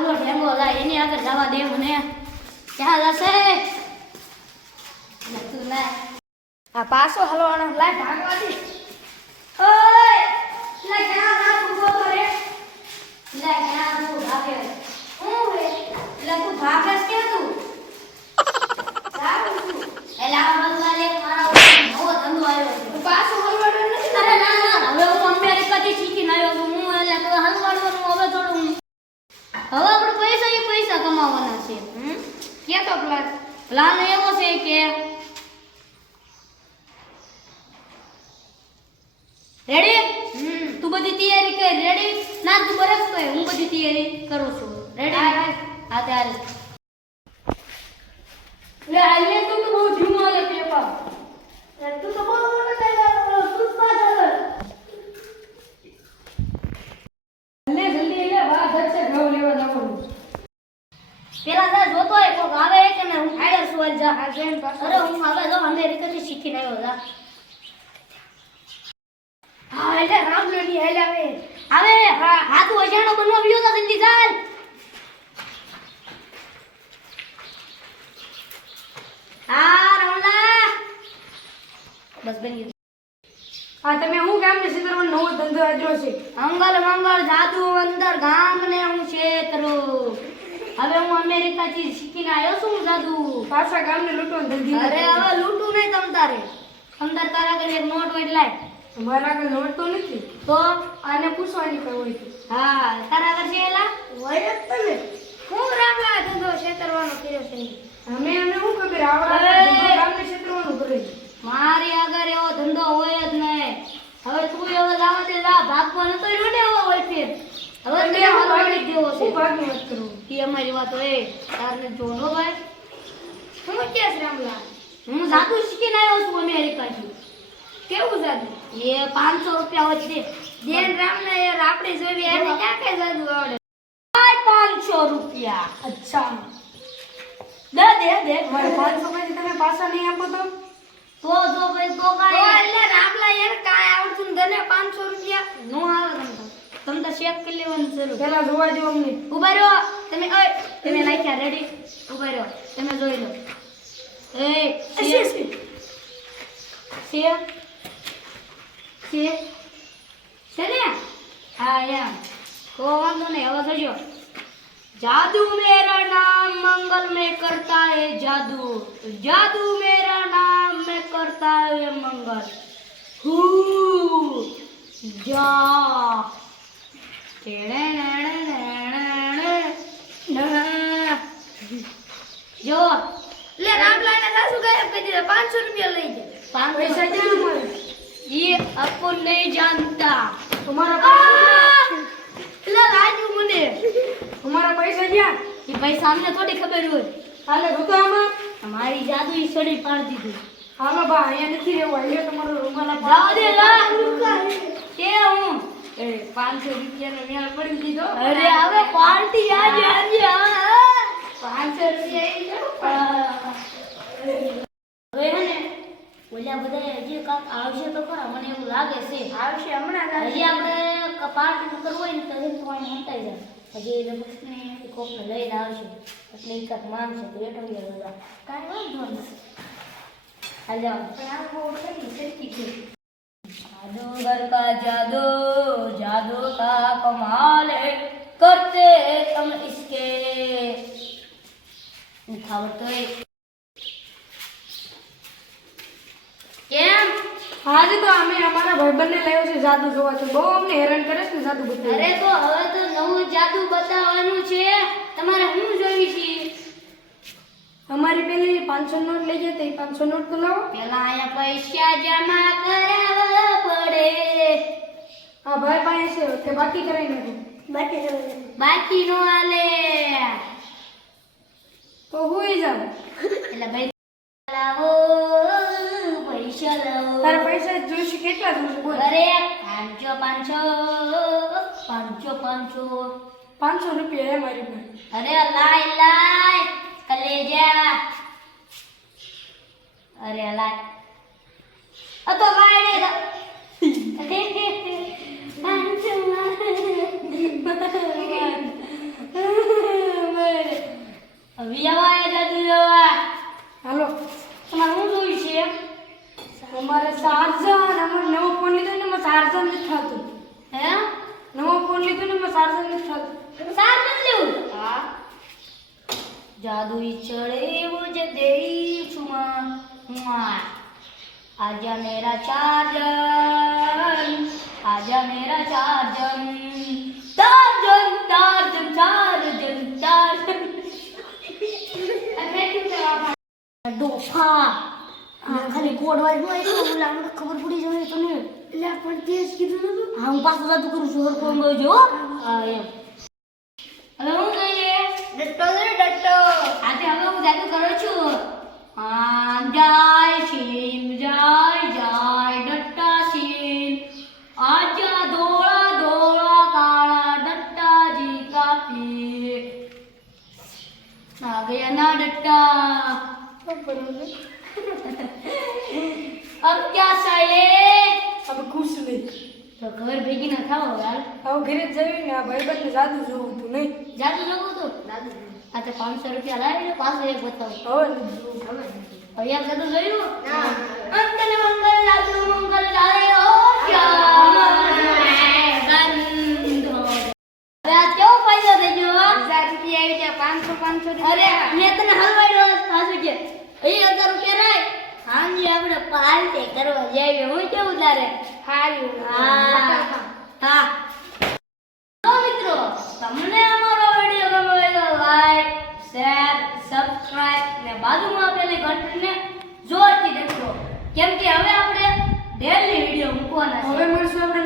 ઓલો ઢેંગો જાય, એની આગળ જવા દે મને ક્યાં જશે આ પાછો હલવાનો લાય ભાગવાથી ઓય લે ક્યાં જા ઊભો તો રે લે ક્યાં તું ભાગે હું રે લે તું ભાગસ કે તું જાઉં છું એલા આ બદલા લે મારા ઉપર નવો ધંધો આવ્યો છે હું પાછો હલવાનો નથી અરે ના ના હવે હું અમેરિકાથી શીખીને આવ્યો છું હું એટલે તો હલવાડવાનું હવે થોડું હવે આપણે પૈસા એ પૈસા કમાવાના છે હમ? કે તો પ્લાન એવો છે કે રેડી હમ તું બધી તૈયારી કર રેડી ના તું બરફ કર હું બધી તૈયારી કરું છું રેડી. હા ત્યારે લે આઈએ તું તો બહુ ધીમો હાલે પેપર લે તું તો બહુ મોટો થઈ ગયો તું પાસ હાલે જલ્દી જલ્દી લે વા ધરશે ઘઉં લેવા જવાનું પેલા જોતો હોય કોક આવે કે ને હું હાયર સુવલ જા. અરે હું હવે જો અમેરિકાથી શીખીને આવ્યો જા. હા એટલે રામલોની હેલ આવે હવે હા. તું અજાણો બનવા બીજો તો જલ્દી ચાલ. હા રમલા. બસ બની ગયું. હા તમે હું ગામને સીધરવાનો નવો ધંધો આજો છે? મંગલ મંગળ જાદુ અંદર ગામ. ને હવે થી શીખીને આવ્યો છું જાદુ. પાછા ગામને લૂંટો ધંધી અરે હવે લૂંટું નહીં તમ તારે. અંદર તારા ઘરે એક નોટ હોય લાય મારા આગળ નોટતો નથી. તો? આને પૂછવાની કઈ હોય હા તારા ઘરે છે એલા હોય જ તમે હું રામલા ધંધો છેતરવાનો કર્યો છે? અમે અમે શું ખબર? આવડા ગામને છેતરવાનું કરે મારી આગળ એવો ધંધો હોય જ નહીં. હવે તું એવો લાવા દે લા ભાગવા નતો રહ્યો ને એવો હોય ફેર. હવે તમે તને હું દેવો છે. ભાગની વાત કરું. ઈ અમારી વાત હોય તારને જોનો ભાઈ. હું કેસ રામલા? હું જાદુ શીખીને આવ્યો છું અમેરિકાથી. કેવું જાદુ? એ પાંચસો રૂપિયા વચ્ચે. દેન રામલા યાર આપણે જોવી એને ક્યાં કઈ જાદુ આવડે? પાંચસો રૂપિયા. અચ્છા. દે દે દે. મારે પાંચસો પછી તમે પાછા નહીં આપો તો? તો જો ભાઈ તો કાંઈ. એટલે રામલા યાર કાંઈ આવડતું તને પાંચસો રૂપિયા? નો તમે તો ચેક લેવાનું જરૂર. પેલા જોવા દો અમને. ઊભા રહો. તમે ઓય તમે નાખ્યા રેડી ઊભા રહો. તમે જોઈ લો. એ છે છે છે ને? હા એમ. કો વાંધો નહીં હવે જોજો. જાદુ મેરા નામ મંગલ મેં કરતા હે જાદુ. જાદુ મેરા નામ મેં કરતા હે મંગલ. હુ જા. જો એટલે રામલા ને સાસુ ગાયબ કરી દીધા પાંચસો રૂપિયા લઈ જાય પૈસા પાંચસો ક્યાં મળે ये अपन नहीं जानता તમારા પૈસા એટલે રાજુ મને તમારા પૈસા ક્યાં એ પૈસા અમને થોડી ખબર હોય હાલે જોતો આમાં અમારી જાદુ ઈ સડી પાડી દીધું હાલો બા અહીંયા નથી રહેવું અહીંયા તમારો રૂમાલ આપો. જાઓ દે લા તે હું એ પાંચસો પાર્ટી આજે હોય ને તો હજી થોડી જાય હજી રમક્ષને કોકને લઈને આવશે. એટલે એ કાંક માનશે તો બધા. કાંઈ વાંધો નથી. હાલો. પણ આ બહુ जादू का कमाल है करते हम इसके ઉઠાવતો એ કેમ આજે તો અમે અમારા ભાઈબંધને લાવ્યો છે જાદુ જોવા છે બહુ અમને હેરાન કરે છે ને જાદુ બતાવી અરે તો હવે તો નવું જાદુ બતાવવાનું છે તમારે શું જોઈ છે અમારી પેલી પાંચસો નોટ લઈ જાય તો એ પાંચસો નોટ તો લાવો પેલા અહીંયા પૈસા જમા કરાવવા પડે હા ભાઈ પાસે છે તે બાકી કરાવી નાખો. બાકી કરાવી બાકી નો આલે તો હોઈ જાવ એટલે ભાઈ લાવો પૈસા લાવો. તારા પૈસા જોઈશે કેટલા જોઈશે બોલ. અરે પાંચસો પાંચસો પાંચસો પાંચસો. પાંચસો રૂપિયા હે મારી પાસે. અરે લાય લાય કલેજા અરે લાય. હાલો. તમારે શું જોયું છે? અમારે સારજન અમારે નવો ફોન લીધો ને એમાં સારજન હે? નવો ફોન લીધો ને એમાં સારજન નથી થતું. સારજન લેવું? હા. જાદુઈ ચડે એવું જ દેશું આજા મેરા ચાર્જન આજા મેરા ચાર્જન. ડોફા આ ખાલી કોડ વાળી હોય તો ઓલા મને ખબર પડી જાય તને. એટલે પણ તે જ કીધું નતું. હા હું પાછું જાદુ કરું છું હરખો અંગો જો હા. એમ. હવે હું કહીએ ડટ્ટો ડટ્ટો. આજે હવે હું જાદુ કરું છું. આમ જાય ઘર ભેગી ના ખાવ ઘરે જવી ને જાદુ જોવું તું જાદુ જોવું તો? પાંચસો રૂપિયા લાવી પાછો એક બતાવો. હવે? હવે આ જાદુ જોયું? અંતર મંગલ લાદુ મંગલ લાયો પાંચસો પાંચસો અરે મેં તને હાલ હલવાઈ પાછું કે. એ હજાર રૂપિયા રાખ હાંજે આપણે પાર્ટી કરવા જઈએ. હું કેવું તારે? હારું. હા. હા. તો મિત્રો તમને અમારો વિડિયો ગમ્યો હોય તો લાઈક શેર સબસ્ક્રાઇબ ને બાજુમાં આપેલી ઘંટડીને જોરથી દેખો કેમ કે હવે આપણે ડેલી વિડિયો મૂકવાના હવે છે મળશું આપણે